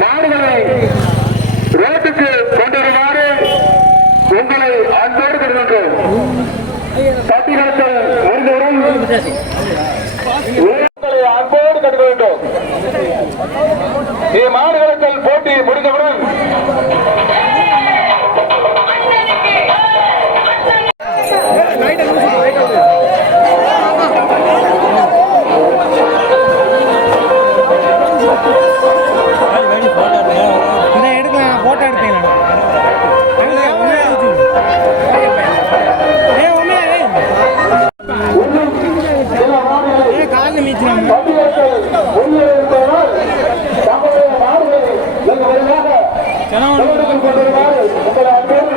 மாடுகளை ரோட்டுக்கு கொண்டு வருமாறு உங்களை அன்போடு கொடுக்கின்றோம் பட்டிகளத்தில் இருந்தவரும் பட்டியலத்தில் முன்னேறிவிட்டவர் தங்களுடைய மாடுகளை வெகு விரைவாக தமிழகத்தில் கொண்டு வருமாறு உங்களை அன்போடு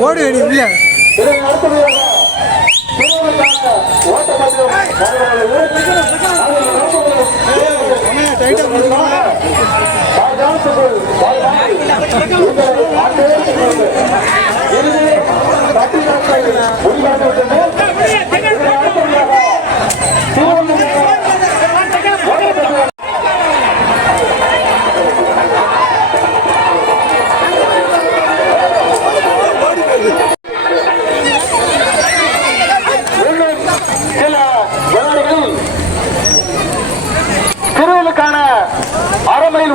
ஓடு அடி உள்ள இதை டைட்டா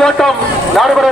ஓட்டம் நடைபெற